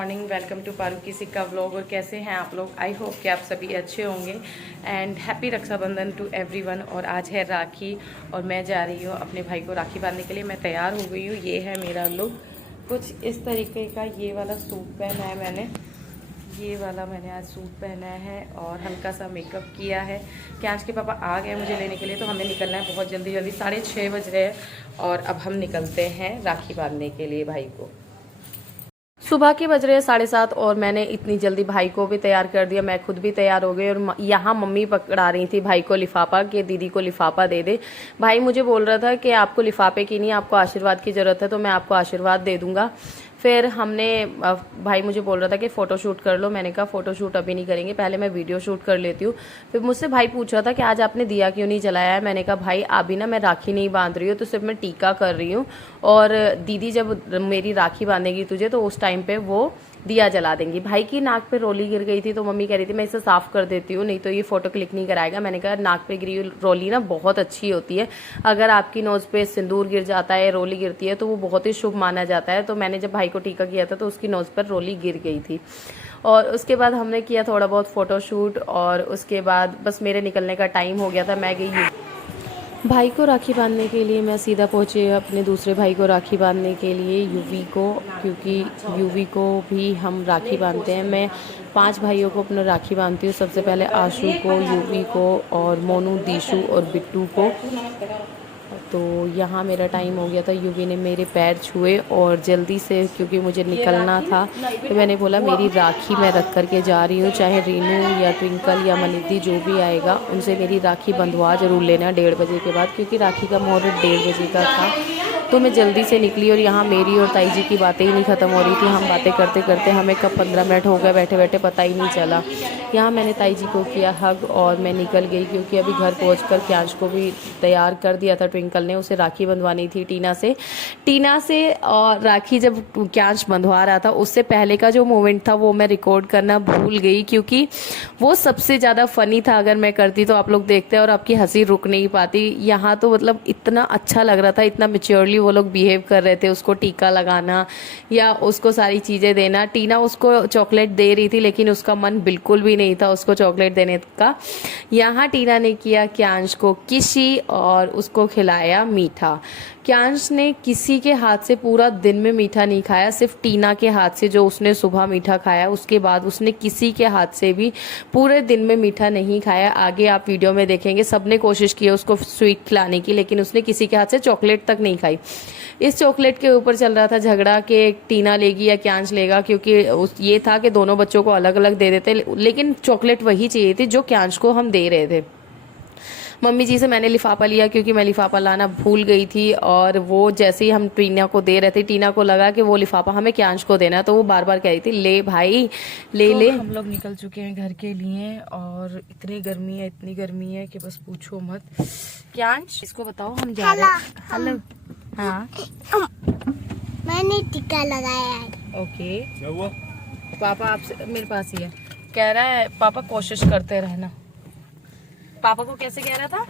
Morning, welcome to Paru की सिक्का vlog. और कैसे हैं आप लोग? आई होप कि आप सभी अच्छे होंगे and happy Rakshabandhan to everyone. और आज है राखी और मैं जा रही हूँ अपने भाई को राखी बांधने के लिए। मैं तैयार हो गई हूँ। ये है मेरा लुक, कुछ इस तरीके का। ये वाला सूट पहना है मैंने, ये वाला मैंने आज सूट पहना है और हल्का सा मेकअप किया है कि आज के पापा आ गए मुझे लेने के लिए, तो हमें निकलना है बहुत जल्दी जल्दी। 6:30 बज रहे हैं और अब हम निकलते हैं राखी बांधने के लिए भाई को। सुबह के बज रहे हैं 7:30 और मैंने इतनी जल्दी भाई को भी तैयार कर दिया। मैं खुद भी तैयार हो गई और यहाँ मम्मी पकड़ा रही थी भाई को लिफाफा कि दीदी को लिफाफा दे दे। भाई मुझे बोल रहा था कि आपको लिफाफे की नहीं, आपको आशीर्वाद की ज़रूरत है, तो मैं आपको आशीर्वाद दे दूंगा। फिर हमने, भाई मुझे बोल रहा था कि फ़ोटो शूट कर लो। मैंने कहा फ़ोटो शूट अभी नहीं करेंगे, पहले मैं वीडियो शूट कर लेती हूँ। फिर मुझसे भाई पूछ रहा था कि आज आपने दिया क्यों नहीं जलाया है। मैंने कहा भाई अभी ना मैं राखी नहीं बांध रही हूँ, तो सिर्फ मैं टीका कर रही हूँ, और दीदी जब मेरी राखी बांधेगी तुझे तो उस टाइम पे वो दिया जला देंगी। भाई की नाक पे रोली गिर गई थी, तो मम्मी कह रही थी मैं इसे साफ़ कर देती हूँ, नहीं तो ये फ़ोटो क्लिक नहीं कराएगा। मैंने कहा नाक पे गिरी रोली ना बहुत अच्छी होती है। अगर आपकी नोज़ पे सिंदूर गिर जाता है, रोली गिरती है, तो वो बहुत ही शुभ माना जाता है। तो मैंने जब भाई को टीका किया था तो उसकी नोज़ पर रोली गिर गई थी। और उसके बाद हमने किया थोड़ा बहुत फ़ोटोशूट, और उसके बाद बस मेरे निकलने का टाइम हो गया था। मैं गई भाई को राखी बांधने के लिए। मैं सीधा पहुंची अपने दूसरे भाई को राखी बांधने के लिए, यूवी को, क्योंकि यूवी को भी हम राखी बांधते हैं। मैं 5 भाइयों को अपना राखी बांधती हूँ। सबसे पहले आशू को, यूवी को, और मोनू, दीशु और बिट्टू को। तो यहाँ मेरा टाइम हो गया था। यूवी ने मेरे पैर छुए और जल्दी से, क्योंकि मुझे निकलना था, तो मैंने बोला मेरी राखी मैं रख करके जा रही हूँ, चाहे रीनू या ट्विंकल या मनिधि जो भी आएगा उनसे मेरी राखी बंधवा जरूर लेना 1:30 बजे के बाद, क्योंकि राखी का मुहूर्त 1:30 बजे का था। तो मैं जल्दी से निकली और यहाँ मेरी और ताई जी की बातें ही नहीं ख़त्म हो रही थी। हम बातें करते करते हमें कब 15 मिनट हो गए बैठे बैठे, पता ही नहीं चला। यहाँ मैंने ताई जी को किया हग और मैं निकल गई, क्योंकि अभी घर पहुँचकर क्यांश को भी तैयार कर दिया था ट्विंकल ने। उसे राखी बंधवानी थी टीना से। और राखी जब क्यांश बंधवा रहा था, उससे पहले का जो मोमेंट था वो मैं रिकॉर्ड करना भूल गई, क्योंकि वो सबसे ज़्यादा फ़नी था। अगर मैं करती तो आप लोग देखते और आपकी हंसी रुक नहीं पाती। यहाँ तो मतलब इतना अच्छा लग रहा था, इतना मेच्योरली वो लोग बिहेव कर रहे थे। उसको टीका लगाना या उसको सारी चीज़ें देना। टीना उसको चॉकलेट दे रही थी, लेकिन उसका मन बिल्कुल भी नहीं था उसको चॉकलेट देने का। यहाँ टीना ने किया क्यांश को किसी और उसको खिलाया मीठा। क्यांश ने किसी के हाथ से पूरा दिन में मीठा नहीं खाया, सिर्फ टीना के हाथ से जो उसने सुबह मीठा खाया, उसके बाद उसने किसी के हाथ से भी पूरे दिन में मीठा नहीं खाया। आगे आप वीडियो में देखेंगे, सबने कोशिश की उसको स्वीट खिलाने की, लेकिन उसने किसी के हाथ से चॉकलेट तक नहीं खाई। इस चॉकलेट के ऊपर चल रहा था झगड़ा कि टीना लेगी या क्यांश लेगा, क्योंकि ये था कि दोनों बच्चों को अलग अलग दे देते, लेकिन चॉकलेट वही चाहिए थी जो क्यांश को हम दे रहे थे। मम्मी जी से मैंने लिफाफा लिया, क्योंकि मैं लिफाफा लाना भूल गई थी, और वो जैसे ही हम टीना को दे रहे थे, टीना को लगा कि वो लिफाफा हमें क्यांश को देना है, तो वो बार बार कह रही थी ले भाई ले ले। हम लोग निकल चुके हैं घर के लिए, और इतनी गर्मी है कि बस पूछो मत। क्यांश इसको बताओ हम जा रहे हैं। हेलो। हाँ मैंने टीका लगाया है। ओके। क्या हुआ? पापा आपसे मेरे पास ही है, कह रहा है पापा कोशिश करते रहना। पापा को कैसे कह रहा था?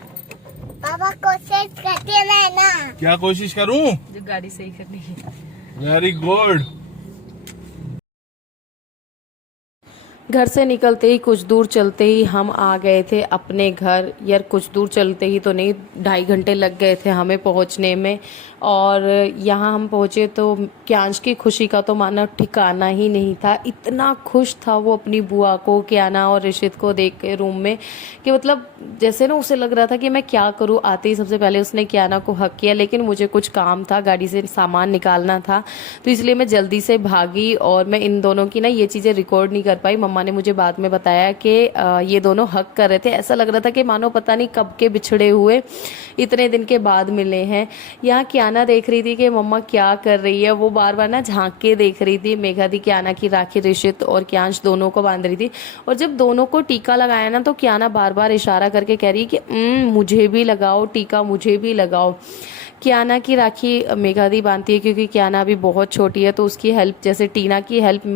पापा कोशिश करते रहना। क्या कोशिश करूं? जो गाड़ी सही करनी है। Very good. घर से निकलते ही कुछ दूर चलते ही हम आ गए थे अपने घर। यार कुछ दूर चलते ही तो नहीं, 2.5 घंटे लग गए थे हमें पहुंचने में। और यहाँ हम पहुँचे तो क्यांश की खुशी का तो माना ठिकाना ही नहीं था। इतना खुश था वो अपनी बुआ को, क्याना और ऋषित को देख के रूम में, कि मतलब जैसे ना उसे लग रहा था कि मैं क्या करूँ। आते ही सबसे पहले उसने क्याना को हक किया, लेकिन मुझे कुछ काम था, गाड़ी से सामान निकालना था, तो इसलिए मैं जल्दी से भागी और मैं इन दोनों की ना ये चीज़ें रिकॉर्ड नहीं कर पाई। मम्मा ने मुझे बाद में बताया कि ये दोनों हक कर रहे थे। ऐसा लग रहा था कि मानो पता नहीं कब के बिछड़े हुए इतने दिन के बाद मिले हैं। यहाँ क्याना देख रही थी कि मम्मा क्या कर रही है। वो बार बार ना झांक के देख रही थी। मेघा दी क्याना की राखी ऋषित और क्यांश दोनों को बांध रही थी, और जब दोनों को टीका लगाया ना, तो क्याना बार बार इशारा करके कह रही कि मुझे भी लगाओ टीका, मुझे भी लगाओ। क्याना की राखी मेघा दी बांधती है, क्योंकि क्याना अभी बहुत छोटी है, तो उसकी हेल्प जैसे टीना की हेल्प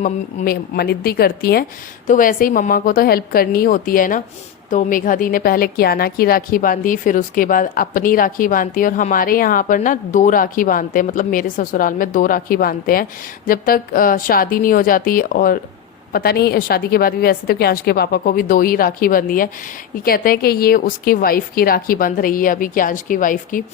मनिधि करती हैं, तो वैसे ही मम्मा को तो हेल्प करनी होती है ना। तो मेघा दी ने पहले कियाना की राखी बांधी, फिर उसके बाद अपनी राखी बांधी। और हमारे यहाँ पर ना 2 राखी बांधते हैं, मतलब मेरे ससुराल में 2 राखी बांधते हैं जब तक शादी नहीं हो जाती। और पता नहीं शादी के बाद भी, वैसे तो क्यांश के पापा को भी 2 ही राखी बंधी है। ये कहते हैं कि ये उसकी वाइफ की राखी बंध रही है अभी, क्यांश की वाइफ की।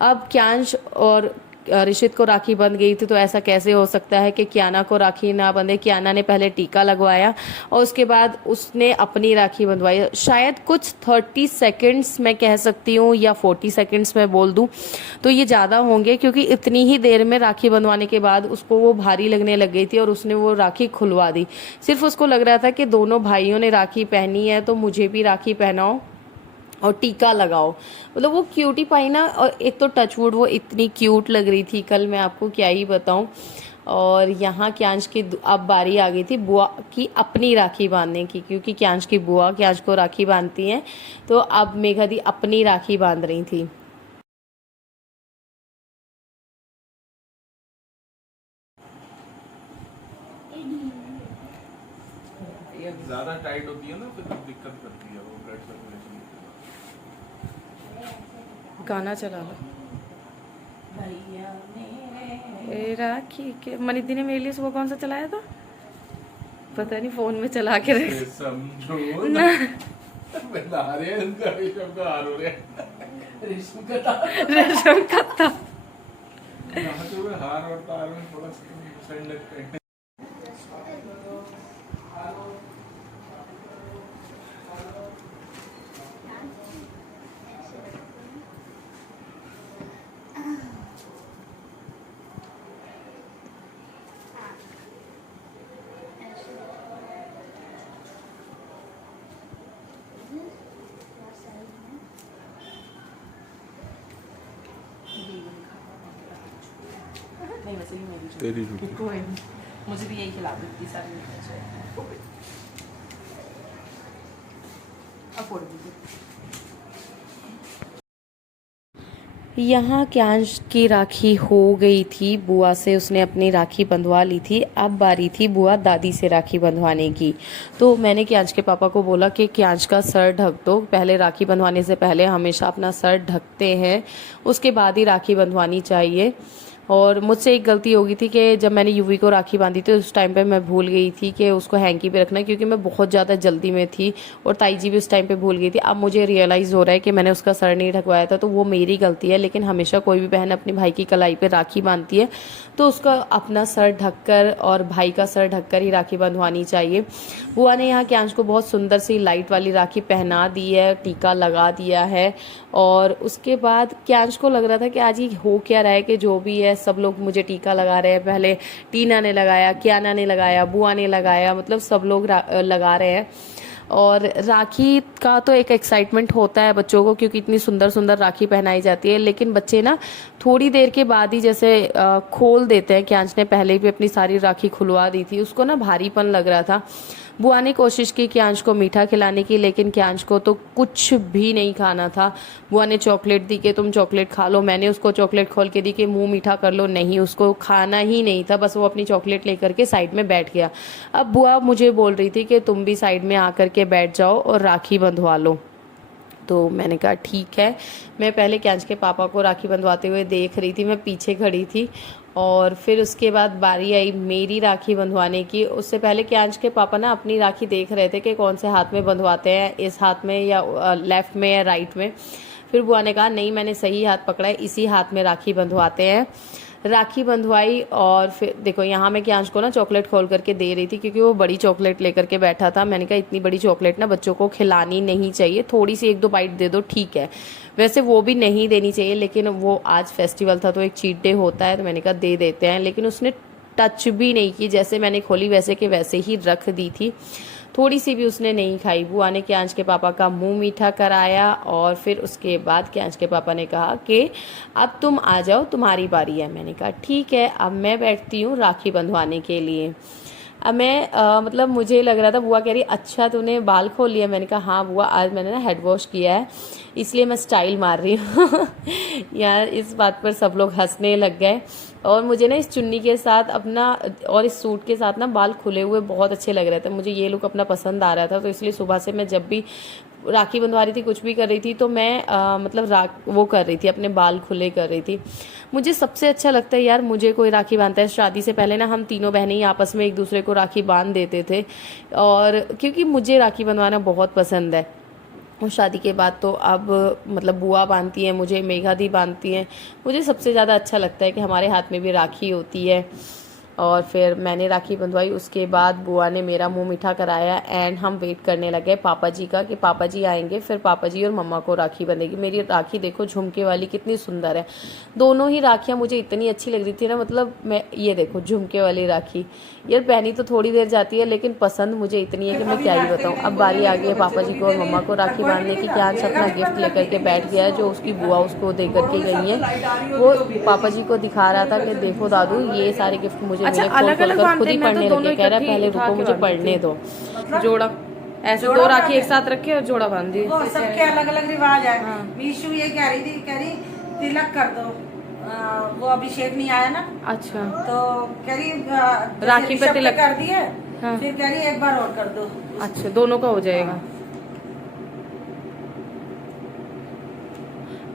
अब क्यांश और ऋषित को राखी बंध गई थी, तो ऐसा कैसे हो सकता है कि कियाना को राखी ना बंधे। कियाना ने पहले टीका लगवाया और उसके बाद उसने अपनी राखी बंधवाई। शायद कुछ 30 सेकंड्स मैं कह सकती हूँ, या 40 सेकंड्स मैं बोल दूँ तो ये ज़्यादा होंगे, क्योंकि इतनी ही देर में राखी बंधवाने के बाद उसको वो भारी लगने लग गई थी और उसने वो राखी खुलवा दी। सिर्फ उसको लग रहा था कि दोनों भाइयों ने राखी पहनी है तो मुझे भी राखी पहनाओ और टीका लगाओ। मतलब वो क्यूटी पाई ना, और एक तो टचवुड वो इतनी क्यूट लग रही थी कल, मैं आपको क्या ही बताऊं। और यहाँ क्यांश की अब बारी आ गई थी बुआ की अपनी राखी बांधने की, क्योंकि क्यांश की बुआ क्यांश को राखी बांधती हैं, तो अब मेघा दी अपनी राखी बांध रही थी। ज्यादा टाइट होती है ना, फिर दिक्कत करती है वो ब्लड सर्कुलेशन। गाना चला लो। ए राखी के मनीदी ने मेरे लिए सुबह कौन सा चलाया था, पता नहीं, फोन में चला के रख समझो ना। बता रहे हैं इनका रेशम का हार हो रहा है। रेशम का था। हार और तार में थोड़ा सा लगता है। नहीं वैसे ही मेरी तेरी झूठी। कोई नहीं, मुझे भी यही खिला देती सारी यहाँ क्यांश की राखी हो गई थी, बुआ से उसने अपनी राखी बंधवा ली थी। अब बारी थी बुआ दादी से राखी बंधवाने की। तो मैंने क्यांश के पापा को बोला कि क्यांश का सर ढक दो, पहले राखी बंधवाने से पहले हमेशा अपना सर ढकते हैं, उसके बाद ही राखी बंधवानी चाहिए। और मुझसे एक गलती हो गई थी कि जब मैंने यूवी को राखी बांधी थी उस टाइम पे मैं भूल गई थी कि उसको हैंकी पे रखना है, क्योंकि मैं बहुत ज़्यादा जल्दी में थी और ताई जी भी उस टाइम पे भूल गई थी। अब मुझे रियलाइज़ हो रहा है कि मैंने उसका सर नहीं ढकवाया था, तो वो मेरी गलती है। लेकिन हमेशा कोई भी बहन अपने भाई की कलाई पे राखी बांधती है तो उसका अपना सर ढककर और भाई का सर ढककर ही राखी बंधवानी चाहिए। बुआ ने यहाँ क्यांश को बहुत सुंदर सी लाइट वाली राखी पहना दी है, टीका लगा दिया है। और उसके बाद क्यांश को लग रहा था कि आज ये हो क्या रहा है कि जो भी है सब लोग मुझे टीका लगा रहे हैं। पहले टीना ने लगाया, कियाना ने लगाया, बुआ ने लगाया, मतलब सब लोग लगा रहे हैं। और राखी का तो एक एक्साइटमेंट होता है बच्चों को, क्योंकि इतनी सुंदर सुंदर राखी पहनाई जाती है। लेकिन बच्चे ना थोड़ी देर के बाद ही जैसे खोल देते हैं। क्यांश ने पहले भी अपनी सारी राखी खुलवा दी थी, उसको ना भारीपन लग रहा था। बुआ ने कोशिश की क्यांश को मीठा खिलाने की, लेकिन क्यांश को तो कुछ भी नहीं खाना था। बुआ ने चॉकलेट दी कि तुम चॉकलेट खा लो, मैंने उसको चॉकलेट खोल के दी कि मुंह मीठा कर लो, नहीं, उसको खाना ही नहीं था। बस वो अपनी चॉकलेट लेकर के साइड में बैठ गया। अब बुआ मुझे बोल रही थी कि तुम भी साइड में आकर के बैठ जाओ और राखी बंधवा लो। तो मैंने कहा ठीक है। मैं पहले क्यांश के पापा को राखी बंधवाते हुए देख रही थी, मैं पीछे खड़ी थी। और फिर उसके बाद बारी आई मेरी राखी बंधवाने की। उससे पहले क्यांश के पापा ना अपनी राखी देख रहे थे कि कौन से हाथ में बंधवाते हैं, इस हाथ में या लेफ़्ट में या राइट में। फिर बुआ ने कहा नहीं, मैंने सही हाथ पकड़ा है, इसी हाथ में राखी बंधवाते हैं। राखी बंधवाई और फिर देखो यहाँ मैं क्यांश को ना चॉकलेट खोल करके दे रही थी, क्योंकि वो बड़ी चॉकलेट लेकर के बैठा था। मैंने कहा इतनी बड़ी चॉकलेट ना बच्चों को खिलानी नहीं चाहिए, थोड़ी सी 1-2 बाइट दे दो ठीक है। वैसे वो भी नहीं देनी चाहिए, लेकिन वो आज फेस्टिवल था तो एक चीट डे होता है, तो मैंने कहा दे देते हैं। लेकिन उसने टच भी नहीं की, जैसे मैंने खोली वैसे के वैसे ही रख दी थी, थोड़ी सी भी उसने नहीं खाई। बुआ ने क्यांश के पापा का मुंह मीठा कराया और फिर उसके बाद क्यांश के पापा ने कहा कि अब तुम आ जाओ, तुम्हारी बारी है। मैंने कहा ठीक है, अब मैं बैठती हूँ राखी बंधवाने के लिए। अब मैं मतलब मुझे लग रहा था, बुआ कह रही अच्छा तूने बाल खोल लिया। मैंने कहा हाँ बुआ, आज मैंने ना हेड वॉश किया है इसलिए मैं स्टाइल मार रही हूँ। यार इस बात पर सब लोग हंसने लग गए। और मुझे ना इस चुन्नी के साथ अपना और इस सूट के साथ ना बाल खुले हुए बहुत अच्छे लग रहे थे। मुझे ये लुक अपना पसंद आ रहा था, तो इसलिए सुबह से मैं जब भी राखी बंधवा रही थी, कुछ भी कर रही थी, तो मैं मतलब वो कर रही थी, अपने बाल खुले कर रही थी। मुझे सबसे अच्छा लगता है यार, मुझे कोई राखी बांधता है। शादी से पहले ना हम तीनों बहनें ही आपस में एक दूसरे को राखी बांध देते थे, और क्योंकि मुझे राखी बंधवाना बहुत पसंद है। और शादी के बाद तो अब मतलब बुआ बांधती हैं मुझे, मेघा दी बांधती हैं। मुझे सबसे ज़्यादा अच्छा लगता है कि हमारे हाथ में भी राखी होती है। और फिर मैंने राखी बंधवाई, उसके बाद बुआ ने मेरा मुंह मीठा कराया, एंड हम वेट करने लगे पापा जी का कि पापा जी आएंगे, फिर पापा जी और मम्मा को राखी बंधेगी। मेरी राखी देखो झुमके वाली कितनी सुंदर है। दोनों ही राखियाँ मुझे इतनी अच्छी लग रही थी ना, मतलब मैं ये देखो झुमके वाली राखी यार पहनी तो थोड़ी देर जाती है, लेकिन पसंद मुझे इतनी है कि मैं क्या ही बताऊँ। अब बारी आ गई है पापा जी को और मम्मा को राखी बांधने की। क्या अपना गिफ्ट लेकर के बैठ गया है, जो उसकी बुआ उसको दे करके गई है। वो पापा जी को दिखा रहा था कि देखो दादू ये सारे गिफ्ट मुझे अच्छा, मिले। अलग अलग खुद ही पढ़ने लगे, कह रहा है पहले रुको मुझे पढ़ने दो। जोड़ा ऐसे दो राखी एक साथ रखे और जोड़ा बांध दिए। वो सबके अलग अलग रिवाज है। मीशू ये कह रही थी, कह रही तिलक कर दो। वो अभिषेक नहीं आया ना, अच्छा, तो कह रही राखी पे तिलक कर दिए। हाँ। फिर कह रही एक बार और कर दो। अच्छा, दोनों का हो जाएगा।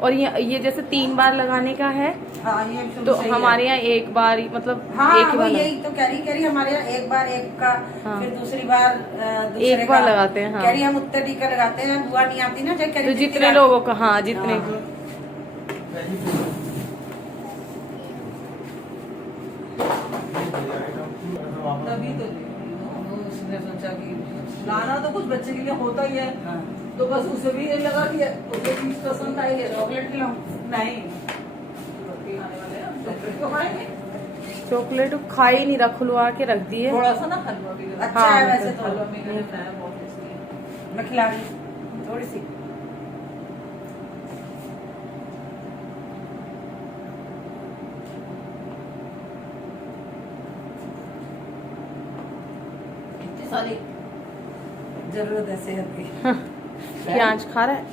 और ये जैसे 3 बार लगाने का है, हाँ, ये तो सही हमारे है। यहाँ एक बार मतलब हाँ, एक ही वो बार यही तो कह रही हमारे यहाँ एक बार एक का, हाँ। फिर दूसरी बार दूसरे एक बार का। लगाते हैं, हाँ। कह रही हम उत्तर टीका लगाते हैं, बुआ नहीं आती ना, जो कह तो रही जितने लोगों का, हाँ जितने हाँ। तभी तो उसने सोचा कि लाना तो कुछ बच्चे के लिए होता ही है, तो बस उसे भी ये लगा कि उसे चीज पसंद आई है, चॉकलेट खिलाऊं। नहीं, चॉकलेट तो खाएंगे। चॉकलेट खा ही नहीं, रख खुलवा के रख दिए। थोड़ा सा ना हलवा भी अच्छा है वैसे तो। हलवा में बनाया बहुत टेस्टी है। मैं खिला रही हूँ थोड़ी सी। कितनी सारी जरूरत है सेहत की। प्याज खा रहा है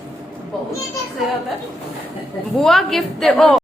बहुत सेहत है। बुआ गिफ्ट दे। ओ